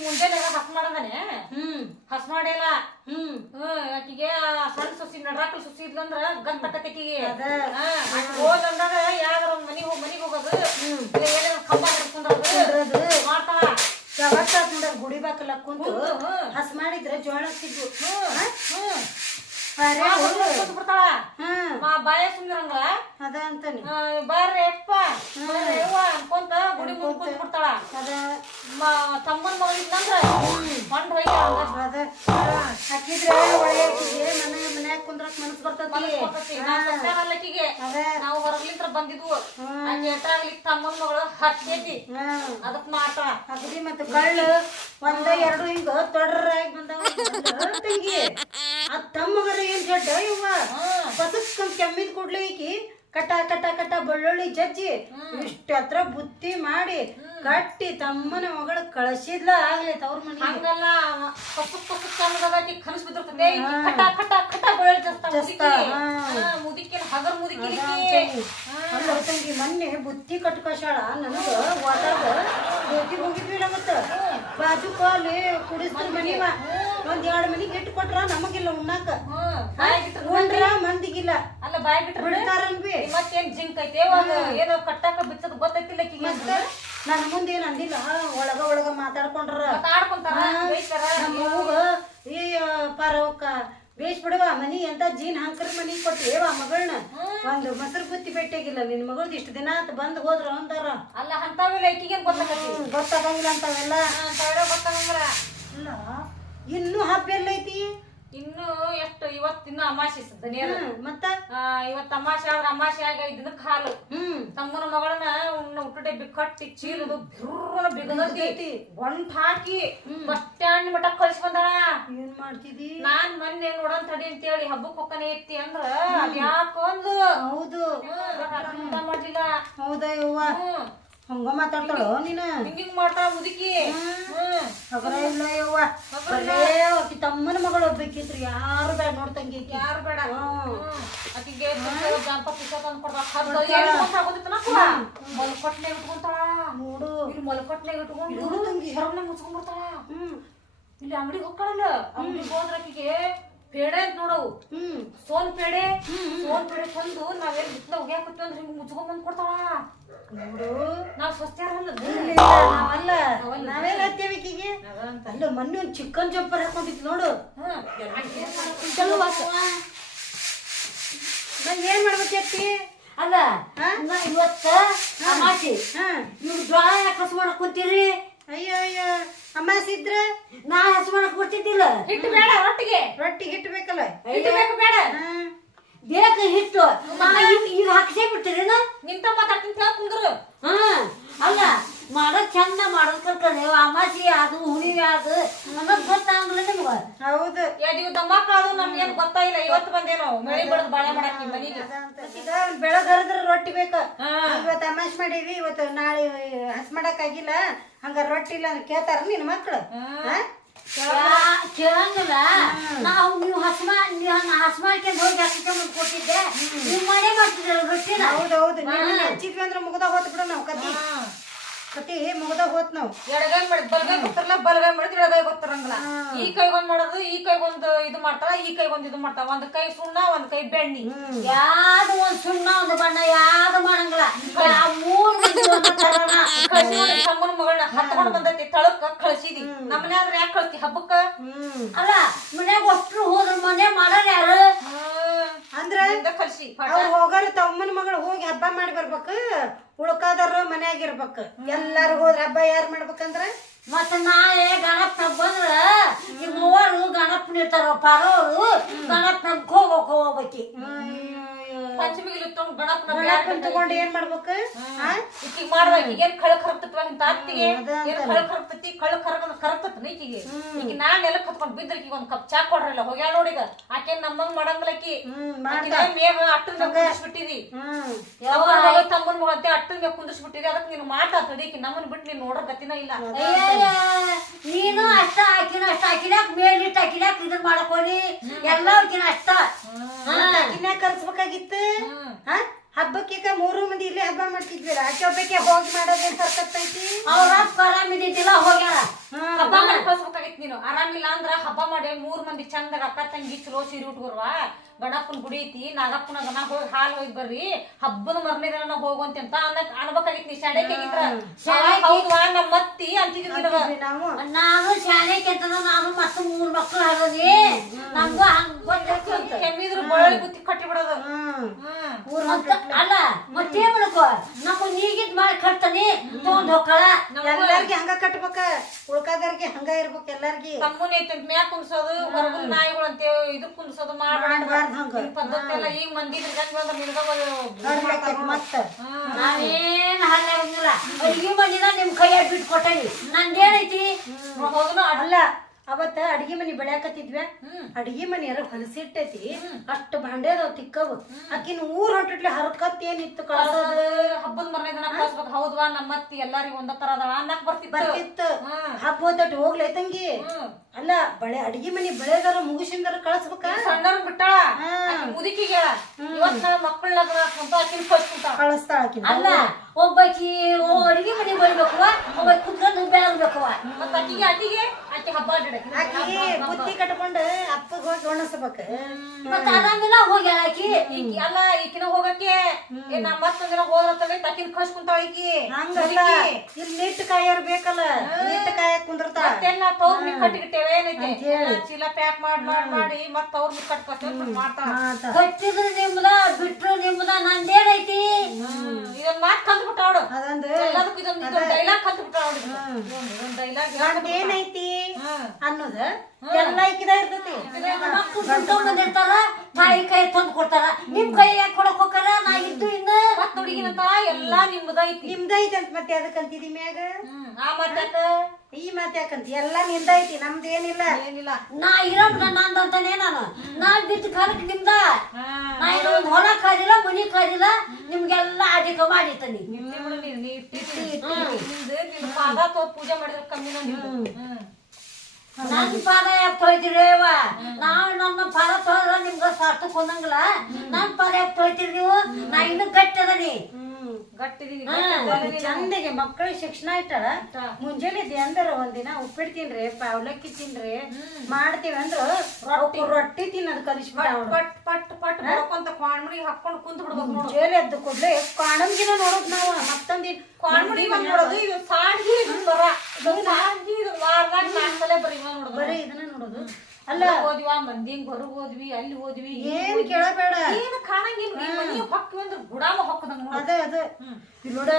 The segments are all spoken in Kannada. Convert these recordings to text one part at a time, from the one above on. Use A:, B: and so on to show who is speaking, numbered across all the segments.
A: ಮುಂಜಾನೆ ಹಸ್ ಮಾಡದಾನೆ?
B: ಹ್ಮ್.
A: ಹಸ್ ಮಾಡಿಲ್ಲ
B: ಹ್ಮ್.
A: ಆಕಿಗೆ ಸಣ್ಣ ಸೊಸಿ ನಡ್ರಾಕಲ್ ಸೊಸಿ ಇದ್ಲಂದ್ರ ಗಂತಕತಿಗೆ
B: ಅದ.
A: ಹೋದಂದಾಗ ಯಾವ್ದಾರ ಒಂದ್ ಮನಿಗ್ ಹೋಗ್ ಮನಿಗ್ ಹೋಗೋದು. ಏನಾರ ಕಂಬ ಹಿಡ್ಕೊಂಡ್ರದು. ಮಾಡ್ತಾಳ.
B: ಯಾವತ್ತ ಗುಡಿ ಬಾಕಲ ಕುಂತು. ಹಸ್ ಮಾಡಿದ್ರೆ ಜೋಳ ಸಿದ್ದು
A: ಹ್ಮ್ ಹ್ಮ್. ಬಾಯ ಸುಮ್ಮಿರಂಗ
B: ಅದ ಅಂತಾನೆ.
A: ಬರ್ರಿ ಅಪ್ಪ ಅವ್ವ ಅನ್ಕೊಂತ ಗುಡಿ ಮುಂದೆ ಕೂತ್ ಬಿಡ್ತಾಳ
B: ಅದ.
A: ತಮ್ಮನ ಮಗಳಿದ್ನಂದ್ರ ಹೊಂಡ್ ಹೋಯ್ತಾಳ
B: ಅದ. ಹಾಕಿದ್ರೆ ಒಳ್ಳೆ ಆಕಿಗೆ ಮನೆ ಮನ್ಯಾಗ ಕುಂದ್ರಕ್ ಮನಸ್ ಬರ್ತತಿ. ಅದ.
A: ನಾವು ಹೊರಗ್ಲಿಂತ್ರ ಬಂದಿದ್ವು.
B: ಹ್ಮ್.
A: ತಮ್ಮನ ಮಗಳು ಹತ್ತೈತಿ.
B: ಹ್ಮ್.
A: ಅದಕ್ ಮಾಡ್ತಾಳ.
B: ಅಗದಿ ಮತ್ತೆ ಕಳ್ಳು ಒಂದ ಎರಡು ಹಿಂಗ ತೊಡ್ರಾಗಿ ಆ ತಮ್ಮಗರ ಏನ್ ಜಡ್ಡ ಇವ್ವ?
A: ಹ್ಮ್.
B: ಬಸಕ್ಕಂತ ಕೆಮ್ಮಿದ್ ಕೂಡ್ಲೆ ಈಕಿ ಕಟ ಕಟ ಕಟ ಬೆಳ್ಳುಳ್ಳಿ ಜಜ್ಜಿ ಇಷ್ಟ ಹತ್ರ ಬುತ್ತಿ ಮಾಡಿ ಕಟ್ಟಿ ತಮ್ಮನ ಮಗಳ ಕಳಿಸಿದ್ಲ ಆಗ್ಲಿ ತವ್ರ ಮನೆ
A: ಹಂಗಲ್ಲ ಪಸುಕ್ ಪಸುಕ್ ಚಂದದಾಗಿ ಕನಸು ಬಿದ್ದಿರ್ತದೆ. ಕಟ ಕಟ ಕಟ ಖಟ ಬೆಳ್ ಜಸ್ತ ಮುದುಕಿ. ಹಗರ್ ಮುದುಕಿ.
B: ಅಲ್ಲ ತಂಗಿ ಮೊನ್ನೆ ಬುತ್ತಿ ಕಟ್ಕೊಶಾಳ ನನಗ ವಾಟಾಗ ಡ್ಯೂಟಿಗೆ ಹೋಗಿದ್ವಿ ಮತ್ತ? ಬಾಜುಕ ಅಲ್ಲಿ ಕುಡಿಸ್ತಾರ ಮನಿ ಒಂದ್ ಎರಡ್ ಮನಿಗ್ ಇಟ್ಟು ಕೊಟ್ರ ನಮಗಿಲ್ಲ ಉಣ್ಣಾಕ. ಉಂಡ್ರ ಮಂದಿಗಿಲ್ಲ.
A: ಅಲ್ಲ ಬಾಯ್ ಬಿಟ್ರ ಮತ್ತೇನ್ ಜಿಂಕ್ ಐತೆ? ಏನೋ ಕಟ್ಟಾಕ ಬಿಚ್ಚದ ಗೊತ್ತೈತಿಲ್ಲ
B: ಮತ್ತ ನನ್ ಮುಂದೆ ಏನ್ ಅಂದಿಲ್ಲ? ಒಳಗ ಒಳಗ ಮಾತಾಡ್ಕೊಂಡ್ರ. ಅವ್ಗ ಈ ಪರವಕ್ಕ ಬೇಷ್ ಬಿಡವ ಮನಿ ಎಂತ ಜೀನ್ ಹಂಕರ್ ಮನಿ ಕೊಟ್ಟಿವ ಮಗಳನ್ನ. ಒಂದು ಮೊಸರು ಬುತ್ತಿ ಬೆಟ್ಟಿಗಿಲ್ಲ. ನಿನ್ ಮಗಳ್ದು ಇಷ್ಟು ದಿನ ಅಂತ ಬಂದ್ ಹೋದ್ರ ಅಂತಾರ.
A: ಅಲ್ಲ ಅಂತಾವೆಲ್ಲ
B: ಈಕಿಗೆ ಗೊತ್ತಾಗಂಗಿಲ್ಲ ಅಂತಾವೆಲ್ಲ
A: ಅಂತಾವೆಲ್ಲ ಇನ್ನು
B: ಅಲ್ಲ ಇನ್ನೂ ಹಬ್ಬ ಎಲ್ಲೈತಿ
A: ಇನ್ನು ಎಷ್ಟು ಇವತ್ತಿನ ಅಮಾಶಿ ದನಿಯರು
B: ಹ್ಮ್, ಮತ್ತ?
A: ಇವತ್ ಅಮಾಶೆ ಆದ್ರ ಅಮಾಶೆ ಆಗ ದಿನಕ್ಕೆ ಹಾಲು.
B: ಹ್ಮ್.
A: ತಮ್ಮನ ಮಗಳನ್ನ ಉಣ್ಣ ಊಟ ಬಿಕ್ಕಟ್ಟಿ ಕಟ್ಟಿ ಚೀಲದು ಬಿರ್ರನ ಬಿಗದೈತಿ. ಒಂಟ್ ಹಾಕಿ ಬಸ್ ಸ್ಟ್ಯಾಂಡ್ ಮಟ್ಟ ಕಳ್ಸಿ ಬಂದಾಳ.
B: ಏನ್ ಮಾಡ್ತಿದಿ?
A: ನಾನ್ ಮೊನ್ನೆ ನೋಡನ್ ತಡಿ ಅಂತೇಳಿ ಹಬ್ಬಕ್ ಹೊಕ್ಕನೆ ಎತ್ತಿ ಅಂದ್ರ ಅದ್ಯಾಕೊಂದು
B: ಹೌದು.
A: ಊಟ ಮಾಡ್ಲಿಲ್ಲ.
B: ಹೌದಾ ಯವ್ವ? ಹಂಗ ಮಾತಾಡ್ತಾಳೋ ನೀನ?
A: ಹಿಂಗಿಂಗ್ ಮಾಡ್ತಾಳ ಮುದುಕಿ
B: ಹಗರ ಇಲ್ಲ ಯವ್ವ. ಬರೇ ಆಕಿ ತಮ್ಮನ ಮಗಳು ಒಬ್ಬೇಕಿತ್ರಿ. ಯಾರು ಬೇಡ ನೋಡ್ತಂಗಿ.
A: ಯಾರು ಬೇಡ. ಆಕಿಗೆ ಗಣಪ ಪಿಸ ತಂದ್ ಆಗೋದಿತ್ತನಪ್ಪ ಮಲ್ಕೊಟ್ನೆ ಇಟ್ಕೊಂತಾಳ.
B: ನೋಡು.
A: ಇಲ್ಲಿ ಮಲ್ಕೊಟ್ನೆ ಇಟ್ಕೊಂಡು
B: ತಂಗಿ.
A: ಹೊರಗ್ನೆ ಮುಚ್ಕೊಂಡ್ಬಿಡ್ತಾಳ
B: ಹ್ಮ್.
A: ಇಲ್ಲಿ ಅಂಗಡಿಗೆ ಹೋಗ್ತಾಳಲ್ಲ ಅಂಗಡಿಗೆ ಹೋದ್ರ ಆಕಿಗೆ ಪೇಡೆ ಅಂತ ನೋಡವು
B: ಹ್ಮ್.
A: ಸೋನ್ ಪೇಡೆ. ಸೋನ್ ಪೇಡೆ ತಂದು ನಾವೇನ್ ಬಿತ್ತ ಒಗ್ಯಾಕತ್ತೀವಿ ಅಂದ್ರೆ ಹಿಂಗ್ ಮುಚ್ಕೊಂಡ್ ಬಂದ್ ಕೊಡ್ತಾಳ.
B: ನೋಡು. ನಾವಲ್ಲ ನಾವೆಲ್ಲ ಹತ್ತೇವಿ ಈಕಿಗೆ. ಅಲ್ಲ ಮೊನ್ನೆ ಒಂದ್ ಚಿಕನ್ ಚಪ್ಪರ್ ಹಾಕೊಂಡಿತ್ತು ನೋಡು. ನಂಗೆ ಏನ್ ಮಾಡ್ಬೇಕಿ
C: ಅಲ್ಲ ನಾ ಇವತ್ತ ಅಮಾಸಿ.
B: ಹಾ.
C: ನೀವು ಜ್ವಾಳ ಯಾಕೆ ಹಸು ಮಾಡಕ್ ಕುಂತೀರಿ?
B: ಅಯ್ಯೋ ಅಯ್ಯೋ ಅಮಾಸಿ ಇದ್ರೆ?
C: ನಾ ಹಸು ಮಾಡಕ್ ಕೊಡ್ತಿದ್ದಿಲ್ಲ
A: ಹಿಟ್ಟು ಬೇಡ ಒಟ್ಟಿಗೆ
B: ರೊಟ್ಟಿ ಹಿಟ್ಟು ಬೇಕಲ್ಲ
A: ಹಿಟ್ಟು ಬೇಕು ಬೇಡ.
C: ಬೇಕು ಹಿಟ್ಟು. ನಾ ಈಗ ಹಾಕ್ಸೇ ಬಿಟ್ಟಿರೇನ
A: ನಿಂತ ಮಾತಾಡ್ತೀನಿ ಕುಂದ್ರು.
C: ಹಾ. ಅಲ್ಲ ಮಾಡೋದ್ ಚಂದ ಮಾಡೋದ್ ಕಲ್ಕನೆ ಅಮಾಸಿ ಅದು ಹುಣಿವೆ ಅದು ಅನ್ನೋದ್ ಗೊತ್ತಾಗಲ್ಲ ನಿಮ್ಗ.
B: ಹೌದು.
A: ನೀವು ದಮ್ಮಕ್ಕ ಅದು ಏನ್ ಗೊತ್ತಾಗಿಲ್ಲ ಇವತ್ತು ಬಂದೇನೋ ಮಳಿ ಬಡದ್ ಬಾಳೆ ಮಾಡಾಕಿ ಮನಿಗೆ
B: ಈಗ ಬೆಳಗ್ ಹರಿದ್ರ ರೊಟ್ಟಿ ಬೇಕ. ಇವತ್ತು ಅಮಾಸ್ ಮಾಡೀವಿ. ಇವತ್ತು ನಾಳೆ ಹಸ್ ಮಾಡಕ್ ಆಗಿಲ್ಲ. ಹಂಗ ರೊಟ್ಟಿ ಇಲ್ಲ ಅಂತ ಕೇಳ್ತಾರ ನಿನ್ ಮಕ್ಳು?
C: ಕೇಳಂಗಿಲ್ಲ. ನಾವು ನೀವು ಹಸ್ ಮಾಡಿ ನೀವು ಹಸ್ ಮಾಡ್ಕೊಂಡು ಹೋಗಿ ಹಾಕ್ಸ್ಕೊಂಡ್ ಕೊಟ್ಟಿದ್ದೆ. ನೀವು ಮಾಡೇ ಮಾಡ್ತಿದ್ರಲ್ಲ ರೊಟ್ಟಿನ?
B: ಹೌದೌದು. ಹಚ್ಚಿದ್ವಿ ಅಂದ್ರೆ ಮುಗ್ದ ಹೋತ್ ಬಿಡು ನಾವು ಕತಿ. ಕತಿ ಮುಗದ ಹೋತ್ ನಾವು.
A: ಎಡಗೈ ಮಾಡಿ ಬಲಗೈ ಗೊತ್ತಿರಲ್ಲ ಬಲಗೈ ಮಾಡಿದ್ರೆ ಎಡಗೈ ಗೊತ್ತಿರಂಗಿಲ್ಲ. ಈ ಕೈಗೊಂದ್ ಮಾಡೋದು ಈ ಕೈಗೊಂದು ಇದು ಮಾಡ್ತಾಳ ಈ ಕೈಗೊಂದು ಇದು ಮಾಡ್ತಾಳ. ಒಂದ್ ಕೈ ಸುಣ್ಣ ಒಂದ್ ಕೈ ಬೆಣ್ಣಿ.
C: ಯಾವ್ದು ಒಂದ್ ಸುಣ್ಣ ಒಂದು ಬಣ್ಣ ಯಾವ್ದು ಮಾಡಂಗಿಲ್ಲ. ಆ ಮೂರ್
A: ತಮ್ಮನ ಮಗಳನ್ನ. ಹತ್ಕೊಂಡ್ ಬಂದೈತಿ ತಳಕ್ಕ ಕಳ್ಸಿದಿ. ನಮ್ಮನೆ ಆದ್ರೆ ಯಾಕೆ ಕಳ್ಸಿ ಹಬ್ಬಕ್ಕ?
C: ಅಲ್ಲ ಮನ್ಯಾಗ ಒಷ್ಟ್ರು ಹೋದ್ರ ಮನೆ ಮಾಡೋರ್ ಯಾರು
B: ಅಂದ್ರ
A: ಇಂದ ಕಳ್ಸಿ
B: ಅವ್ರು ತಮ್ಮನ ಮಗಳು ಹೋಗಿ ಹಬ್ಬ ಮಾಡಿ ಬರ್ಬೇಕು ಉಳ್ಕಾದವ್ರು ಮನ್ಯಾಗ ಇರ್ಬೇಕು ಎಲ್ಲಾರು ಹೋದ್ರ ಹಬ್ಬ ಯಾರು ಮಾಡ್ಬೇಕಂದ್ರ?
C: ಮತ್ತ ನಾಳೆ ಗಣಪನ ಬಂದ್ರ ಈ ಮೂವರು ಗಣಪನ ಇರ್ತಾರ ಪಾರೋರು ಗಣಪನ ಹೋಗ್ಬೇಕು ಹೋಗ್ಬೇಕಿ.
A: ಪಂಚಮಿಗೆ ಇತ್ತೊಂಡ್ ಗಣಪನ
B: ಗಣಪನ್ ತಗೊಂಡ್ ಏನ್ ಮಾಡ್ಬೇಕು? ಆ?
A: ಈಕಿಗೆ ಮಾಡ್ಬೇಕು ಈಗೇನ್ ಕಳಕ್ ಹರಕ್ತತ್ವ ಇಂತ ಅತ್ತಿಗೆ ಏನ್ ಕಳಕ್ ಹರಕ್ತತಿ ಕಳಕ್ ಹರಗ ಕರಕ್ತತ್ ಈಕಿಗೆ? ಈಗ ನಾನ್ ನೆಲಕ್ ಹತ್ಕೊಂಡ್ ಬಿದ್ರ ಈಕಿಗೆ ಒಂದ್ ಕಪ್ ಚಾ ಕೊಡ್ರಲ್ಲ ಹೋಗ್ಯಾಳ ನೋಡಿಗ ಆಕೆ ನಮ್ಮಂಗ್ ಮಾಡಂಗಿಲ್ಲ ಆಕಿ.
B: ಹ್ಮ್
A: ಆಕಿನ ಮೇಗ ಅಟ್ಟದ ಮೇಲೆ ಕುಂದಿಸ್ಬಿಟ್ಟಿದಿ
B: ಹ್ಮ್.
A: ತಮ್ಮನ್ ಮಗ ತಮ್ಮನ ಮಗ ಅಂತ ಅಟ್ಟದ ಮೇಲೆ ಕುಂದಿಸ್ಬಿಟ್ಟಿದಿ ಅದಕ್ಕೆ ನೀನು ಮಾತಾಡ್ತಡಿ ಈಕಿ ನಮ್ಮನ್ ಬಿಟ್ಟು ನೀನ್ ನೋಡೋ ಗತಿನ ಇಲ್ಲ.
C: ಅಯ್ಯಯ್ಯ, ನೀನು ಅಷ್ಟ ಹಾಕಿನ ಅಷ್ಟ ಹಾಕಿನಾಕ್ ಮೇಲಿಟ್ಟು ಹಾಕಿನಾಕ್ ಇದನ್ ಮಾಡಕ್ ಹೋಗಿ ಎಲ್ಲಾರ್ಕಿನ ಅಷ್ಟ.
B: ಇನ್ನ ಕರ್ಸ್ಬೇಕಾಗಿತ್ತು?
A: ಹ್ಮ್.
B: ಹಾ? ಹಬ್ಬಕ್ಕೀಗ ಮೂರು ಮಂದಿ ಇಲ್ಲೇ ಹಬ್ಬ ಮಾಡ್ತಿದ್ವಿ ಆಕೆ ಒಬ್ಬಕ್ಕೆ ಹೋಗಿ ಮಾಡೋದೇನ್ ಹರ್ಕತ್ ಐತಿ
C: ಅವ್ರ ಅಪ್ಪ ಆರಾಮಿದ್ದಿದ್ದಿಲ್ಲ ಹೋಗ್ಯಾಳ.
A: ಹಬ್ಬ ಮಾಡಿ ಕಳ್ಸ್ಬೇಕಾಗಿತ್ತು ನೀನು. ಆರಾಮಿಲ್ಲ ಅಂದ್ರ ಹಬ್ಬ ಮಾಡಿ ಮೂರ್ ಮಂದಿ ಚಂದಾಗ ಅಕ್ಕ ತಂಗಿ ಚಲೋ ಸೀರೆ ಉಟ್ಕೋರ್ವ ಗಣಪ್ಪನ ಗುಡಿ ಐತಿ ನಾಗಪ್ಪನ ಗಣ ಹೋಗಿ ಹಾಲ್ ಹೋಗಿ ಬರ್ರಿ. ಹಬ್ಬದ ಮರನೇ ದಿನ ಹೋಗುವಂತ ಅಂತ ಅನ್ನಕ್ ಅನ್ಬೇಕಾಗಿತ್ತು ನೀ. ಹೌದ್ವಾ ನಮ್ಮ ಅತ್ತಿ ಅಂತಿದ್ವಿ
B: ನಾವು.
C: ನಾನು ಶಾಲೆ ಕೆತ್ತದ ನಾನು ಮತ್ತೆ ಮೂರು ಮಕ್ಳು ಹರದಿ ನಮ್ಗೂ ಹಂಗ
A: ಕೆಮ್ಮಿದ್ರು ಬಳಿ ಬುತ್ತಿ ಕಟ್ಟಿ ಬಿಡೋದು.
C: ಮತ್ತ ಅಲ್ಲ ಮತ್ತೆ ಮಾಡ್ಕೋ ನಮ್ಮ ನೀಗಿದ್ ಮಾಡಿ ಕಟ್ತಾನೆ ತಗೊಂಡ್ ಹೋಗ್ಕಳ
B: ಎಲ್ಲಾರ್ಗಿ ಹಂಗ ಕಟ್ಬೇಕ. ಉಳ್ಕಾದವ್ರಿಗೆ ಹಂಗ ಇರ್ಬೇಕು ಎಲ್ಲಾರ್ಗಿ.
A: ತಮ್ಮನ ಐತಿ ಮ್ಯಾಗ ಕುಂದ್ಸೋದು ಹೊರಗಿನ ನಾಯಿಗಳು ಅಂತೇವ್ ಇದು ಕುಂದ್ಸೋದು ಮಾಡ್ಬೇಡ
B: ಹಂಗ.
A: ಈ ಪದ್ಧತಿ ಎಲ್ಲ ಈಗ ಮಂದಿ ನಿನಗ
B: ನೋಡ್ಬೇಕೈತ್ ಮತ್ತ.
C: ನಾವೇನ್ ಹಲ್ಲೆ ಹೋಗಿಲ್ಲ ಅಡಿಗೆ ಮಾಡಿದ ನಿಮ್ ಕೈಯಾಗ ಬಿಟ್ಟು ಕೊಟ್ಟನಿ ನಂದೇನೈತಿ
A: ಹೋಗುನು ಅಡ್
B: ಅಲ್ಲ ಅವತ್ತ ಅಡಿಗೆ ಮನಿ ಬೆಳ್ಯಾಕತ್ತಿದ್ವಿ. ಅಡಿಗೆ ಮನಿ ಮನೆಯಾರ ಹೊಲಸಿಟ್ಟೈತಿ. ಅಷ್ಟು ಭಾಂಡೆ ಅದಾವ ತಿಕ್ಕವು. ಆಕಿನ ಊರ್ ಹೊಂಟಿಟ್ಲೆ ಹರ್ಕತ್ ಏನಿತ್ತು ಕಳ್ಸೋದು?
A: ಹಬ್ಬದ ಮರನೇ ದಿನ ಕಳ್ಸ್ಬೇಕು. ಹೌದ್ವಾ? ನಮ್ಮ ಅತ್ತಿ ಎಲ್ಲಾರಿಗೂ ಒಂದ ತರ ಅದಾವ ಅನ್ನಕ್ ಬರ್ತಿತ್ತು.
B: ಬರ್ತಿತ್ತು. ಹಬ್ಬ ಹೋದಟ್ಟು ಹೋಗ್ಲೇ ತಂಗಿ. ಅಲ್ಲ ಬಳೆ ಅಡಿಗೆ ಮನಿ ಬೆಳೆದಾರ ಮುಗಿಸಿಂದಾರ ಕಳ್ಸ್ಬೇಕ?
A: ಸಣ್ಣ ಬಿಟ್ಟಾಳ. ಮುದುಕಿಗೆ ಹೇಳ. ಇವತ್ತ ಮಕ್ಕಳ ಕುಂತ ಆಕಿನ ಫಸ್ಟ್ ಕುಂತಾಳ
B: ಕಳಿಸ್ತಾಳ ಆಕಿನ.
C: ಅಲ್ಲ ಒಬ್ಬಾಕಿ ಅಡಿಗೆ ಮನಿ ಬರ್ಬೇಕವ ಒಬ್ಬ ಕುತ್ಕೊಂಡು ಬೆಳಗ್ಬೇಕವ
A: ಮತ್ತ ಆಕಿಗೆ ಅಟಿಗೆ ಆಕಿ
B: ಕಟ್ಕೊಂಡು ಅಪ್ಪಗ್ ಹೋಗಿ
C: ಮತ್ತ ಆಕಿ.
A: ಈಕಿ ಅಲ್ಲ ಈಕಿನ ಹೋಗಕ್ಕೆ. ಏ ನಾ ಮತ್ತೊಂದ್ ದಿನ ಹೋದ್ರತ್ತಲ್ಲ ಆಕಿನ ಕಳ್ಸ್ ಕುಂತಾಳ ಈಕಿ.
B: ಹಂಗಲ್ಲ. ಇಲ್ಲಿ ನಿಟ್ಟು ಕಾಯರ್ ಬೇಕಲ್ಲ.
A: ಮತ್ತೆಲ್ಲ ತವ್ರ ಕಟ್ಟಿಗಿಟ್ಟೇವೆ ಏನೈತೆ? ಚೀಲ ಪ್ಯಾಕ್ ಮಾಡಿ ಮಾಡಿ ಮಾಡಿ ಮತ್ತೆ ಅವ್ರ ಮಿ ಕಟ್ಕೊತೇವೆ
C: ಕಟ್ಟಿದ್ರು ನಿಮ್ದ ಬಿಟ್ರು ನಿಮ್ದ ನಂದೇನೈತಿ?
A: ಇದೊಂದ್ ಮಾತು ಕಲ್ತ್ಬಿಟ್ಟ ಅವಳು ಎಲ್ಲದಕ್ಕೂ ಇದೊಂದು ಡೈಲಾಗ್ ಕಲ್ತ್ಬಿಟ್ಟ ಅವಳು ಇದೊಂದು ಡೈಲಾಗ್
B: ಏನೈತಿ? ಅನ್ನೋದ ಎಲ್ಲ ಇಕ್ಕಿದ ಇರ್ತೈತಿ.
C: ಮಕ್ಕಳು ಬಂದಿರ್ತಾರ ತಾಯಿ ಕೈ ತಂದು ಕೊಡ್ತಾರ. ನಿಮ್ ಕೈ ಯಾಕೆ ಕೊಡಕ್ ಹೋಗಾರ ನಾ ಇದ್ದು ಇನ್ನ
A: ಹುಡುಗಿನಂತ ಎಲ್ಲಾ ನಿಮ್ದೈತಿ ಐತಿ.
B: ನಿಮ್ದ ಐತಿ ಅಂತ ಮತ್ತೆ ಅದಕ್ಕೆ ಅಂತಿದಿ ಮ್ಯಾಗ?
A: ಹ್ಮ್ ಆ ಮಾತಾಕ
B: ಈ ಮಾತ್ ಯಾಕಂತ ಎಲ್ಲ ನಿಂದೈತಿ ನಮ್ದು ಏನಿಲ್ಲ
A: ಏನಿಲ್ಲ.
C: ನಾ ಇರೋದ್ ನಂದಂತಾನೆ ನಾನು. ನಾ ಬಿತ್ತು ಕಾಲಕ್ಕೆ ನಿಮ್ದ.
A: ಹಾ.
C: ನಾ ಇದು ಒಂದ್ ಹೊಲ ಕಾದಿಲ್ಲ ಮನಿ ಕಾದಿಲ್ಲ ನಿಮ್ಗೆಲ್ಲ ಅಧಿಕ ಮಾಡಿರ್ತಾನೆ.
A: ಇರ್ತಿ ಬಿಡು ನೀ ಇರ್ತಿ ನಿಂದು ನಿನ್ನ ಪಾದ ತೋರ್ ಪೂಜೆ ಮಾಡಿದ್ರೆ ಕಮ್ಮಿ
C: ನನ್ ಪಾದ ಯಾಕೆ ತೊಳಿತೀರೇವ ಅವ ನಾವ್ ನನ್ನ ಪಾದ ತೊಳೆದ್ರ ನಿಮ್ಗೆ ಸಾರ್ಥಕ್ ಕೊಂದಂಗಿಲ್ಲ ನನ್ ಪಾದ ಯಾಕೆ ತೊಳಿತೀರಿ ನೀವು? ನಾ ಇನ್ನೂ ಗಟ್ಟಿ ಅದನಿ.
A: ಗಟ್ಟಿದೀನಿ
B: ಚಂದಗೆ ಮಕ್ಕಳಿಗೆ ಶಿಕ್ಷಣ ಇಟ್ಟಾರ ಮುಂಜಾನೆ ಅಂದ್ರ ಒಂದಿನ ಉಪ್ಪಿಟ್ಟು ತಿನ್ರಿ ಅವಲಕ್ಕಿ ತಿನ್ರಿ ಮಾಡ್ತೀವಿ ಅಂದ್ರ ರೊಟ್ಟಿ ರೊಟ್ಟಿ ತಿನ್ನೋದು ಕಲಿಸ್ಬಿಟ್ಟ
A: ಪಟ್ ಪಟ್ ಪಟ್ ಮಾಡ್ಕೊಂತ ಕಾಣ್ಮಡಿ ಹಾಕೊಂಡು ಕುಂತ ಬಿಡ್ಬೇಕು
B: ಮುಂಜಾನೆ ಎದ್ದು ಕೂಡ್ಲೆ ಕಾಣಂಗಿನ ನೋಡೋದ್ ನಾವ ಮತ್ತೊಂದಿನ
A: ಕ್ವಾಣ್ಮಡಿ ಬಂದ್ ನೋಡೋದು ಇದು ಸಾಡ್ಗಿ ಬರ. ಸಾಡ್ಗಿ ವಾರದಾಗ ನಾಲ್ಕು ಸಲ ಬರೀ ನೋಡೋದು.
B: ಬರೀ ಇದನ್ನ ನೋಡೋದು.
A: ಅಲ್ಲ. ಹೋದ್ವಿ ಮಂದಿಂಗ್ ಹೊರಗ್ ಹೋದ್ವಿ ಅಲ್ಲಿ ಹೋದ್ವಿ
B: ಏನು ಕೇಳಬೇಡ.
A: ಏನು ಕಾಣಂಗಿಲ್ಲ ಮನಿ ಹೊಕ್ಕಿ ಅಂದ್ರೆ ಗುಡಾಮ ಹೊಕ್ಕದಂಗ
B: ಅದ ಅದ. ನೋಡ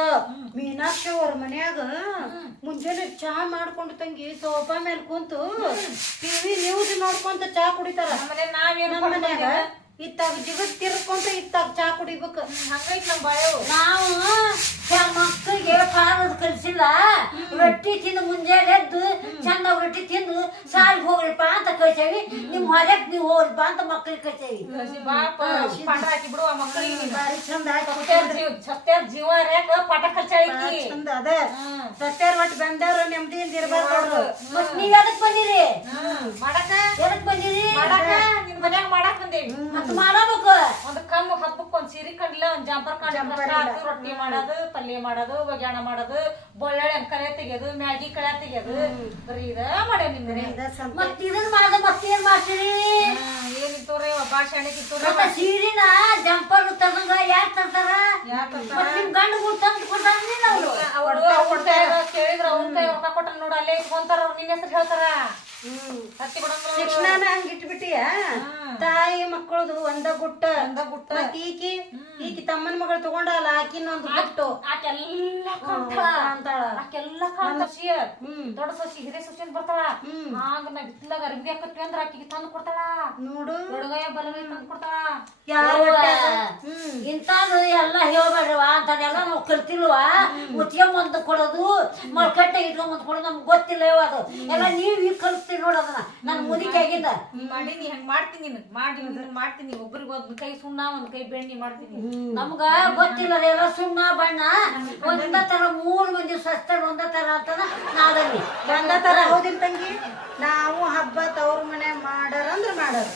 B: ಮೀನಾಕ್ಷಿ ಅವ್ರ ಮನ್ಯಾಗ ಮುಂಜಾನೆ ಚಾ ಮಾಡ್ಕೊಂಡು ತಂಗಿ ಸೋಫಾ ಮೇಲೆ ಕುಂತು ಟಿವಿ ನ್ಯೂಸ್ ನೋಡ್ಕೊಂತ ಚಾ ಕುಡಿತಾರ.
A: ಆಮೇಲೆ ನಾವೇನು
B: ಮನ್ಯಾಗ ಇತ್ತಾಗ ಜಿಗತ್ ತಿರ್ಕೊಂತ ಇತ್ತಾಗ ಚಾ ಕುಡಿಬೇಕು.
A: ಹಂಗೈತ್ ನಮ್ಮ ಬಾಯವು
C: ನಾವು ಮಕ್ಕಳಿಗೆ ಪಾರದ ಕಲಿಸಿಲ್ಲ. ರೊಟ್ಟಿ ತಿಂದು ಮುಂಜಾನೆ ಎದ್ದು ಚಂದ ರೊಟ್ಟಿ ತಿಂದು ಸಾಲಿಗೆ ಹೋಗ್ರಿಪ್ಪ ಅಂತ ಕಳ್ಸೇವಿ. ನಿಮ್ ಹೊರಕ್ ನೀವು ಹೋಗ್ರಿಪ್ಪ ಅಂತ ಮಕ್ಕಳಿಗೆ ಕಳ್ಸೇವಿ.
A: ಪಾಠ ಹಾಕಿ ಬಿಡು ಆ ಮಕ್ಕಳಿಗೆ
B: ಬಾರಿ ಚಂದ
A: ಸತ್ಯಾರ್ ಜೀವ ರೇಖ ಪಾಠ ಕಲ್ಚಾಳಿಕಿ
B: ಚಂದ ಅದ. ಸತ್ಯಾರ ಒಟ್ಟು ಬಂದವ್ರು ನೆಮ್ಮದಿಯಿಂದ ಇರ್ಬಾರ್ದು ಮತ್ತೆ
C: ಮತ್ ನೀವ್ ಎದಕ್ ಬಂದಿರಿ?
A: ಮಾಡಕ?
C: ಎದಕ್ ಬಂದಿರಿ?
A: ಮಾಡಕ? ಮನ್ಯಾಗ ಮಾಡಕ್ ಬಂದೇವಿ.
C: ಮತ್ ಮಾಡೋದಕ್ಕ
A: ಒಂದ್ ಕಮ್ಮು ಹಬ್ಬಕ್ ಒಂದ್ ಸೀರೆ ಕಂಡಿಲ್ಲ ಒಂದ್ ಜಂಪರ್ ಕಂಡ್ ರೊಟ್ಟಿ ಮಾಡೋದು ಪಲ್ಯ ಮಾಡೋದು ಒಗ್ಯಾಣ ಮಾಡೋದು ಬೊಳ್ಳೆ ಕಳೆ ತೆಗಿಯೋದು ಮ್ಯಾಗಿ ಕಳೆ ತೆಗಿಯೋದು. ಬರೀ ಇದ ಮಾಡ್ಯಾವ ನಿಮ್ಗೆ.
C: ಮತ್ ಇದನ್ ಮಾಡ್ದ ಮತ್ತೇನ್ ಮಾಡ್ತೀರಿ?
A: ಏನಿತ್ತೋರಿ ಕಿತ್ತವ್ರೆ
C: ಮತ್ತ ಸೀರಿನ ಜಂಪರ್ ತಗೊಂಡ ಯಾಕೆ ತರ್ತಾರ? ನಿಮ್ ಗಂಡು ತಂದು ಕೊಡ್ತಾರ ಅವ್ರು?
A: ಕೇಳಿದ್ರ ಅವ್ನ ರೊಕ್ಕ ಕೊಟ್ಟ ನೋಡ ಅಲ್ಲೇ ಇಟ್ಕೊಂತಾರ ಅವ್ರ ನಿನ್ನ ಹೆಸರು ಹೇಳ್ತಾರ.
B: ಶಿಕ್ಷಣನ ಹಂಗ ಇಟ್ಬಿಟ್ಟಿಯ? ತಾಯಿ ಮಕ್ಕಳದು ಒಂದ ಗುಟ್ಟ.
A: ಒಂದ ಗುಟ್ಟ.
B: ಈಕಿ ಈಕಿ ತಮ್ಮನ ಮಗಳು ತಗೊಂಡಲ್ಲ ಆಕಿನ ಒಂದು ಗುಟ್ಟು.
A: ಆಕೆಲ್ಲ
B: ಅಂತಾಳ
A: ಆಕೆಲ್ಲ
B: ಹ್ಮ್.
A: ದೊಡ್ಡ ಸಸಿ ಹಿರಿಯ ಸಸಿ ಅಂತ ಬರ್ತಾಳ. ಆಗ ನಾ ಬಿತ್ತಲಾಗ ಅರ್ಬಿ ಹಾಕತ್ವಿ ಅಂದ್ರ ಆಕಿಗೆ ತಂದು ಕೊಡ್ತಾಳ.
B: ನೋಡು.
A: ಬಲಗೈ ತಂದು ಕೊಡ್ತಾಳ.
B: ಯಾರ
C: ಯವ್ವ,
B: ಹ್ಮ್
C: ಇಂಥದ್ದು ಎಲ್ಲ ಹೇಳ್ಬೇಡ್ರವ ಅಂತದೆಲ್ಲ ನಾವು ಕಲ್ತಿಲ್ವ? ಮುಚ್ಕೊಂಬಂದು ಕೊಡೋದು ಮೊಳ್ಕಟ್ಟೆ ಇಟ್ಕೊಂಬಂದು ಕೊಡೋದು ನಮ್ಗೆ ಗೊತ್ತಿಲ್ಲ ಯಾವ ಅದು. ಎಲ್ಲ ನೀವು ಈಗ ಕಲಿಸ್ತೀವಿ ನೋಡ ಅದನ್ನ. ನನ್ನ ಮುದಿಕೆ ಆಗಿಂದ
A: ನೀ ಮಾಡೀನಿ ಹಂಗ ಮಾಡ್ತೀನಿ ನಿನಗ್ ಮಾಡಿ ಮಾಡ್ತೀನಿ. ಒಬ್ರಿಗೆ ಒಂದ್ ಕೈ ಸುಣ್ಣ ಒಂದ್ ಕೈ ಬೆಣ್ಣಿ ಮಾಡ್ತೀನಿ.
C: ನಮ್ಗ ಗೊತ್ತಿಲ್ಲ ಎಲ್ಲ ಸುಣ್ಣ ಬಣ್ಣ. ಒಂದ ತರ ಮೂರು ಮಂದಿ ಸ್ವಸ್ಥರು ಒಂದ ತರ ಅಂತದ ನಾದಲ್ಲಿ.
B: ಒಂದ ತರ ಹೌದಿಲ್ ತಂಗಿ? ನಾವು ಹಬ್ಬ ತವ್ರ ಮನೆ ಮಾಡಾರ ಅಂದ್ರ ಮಾಡಾರ.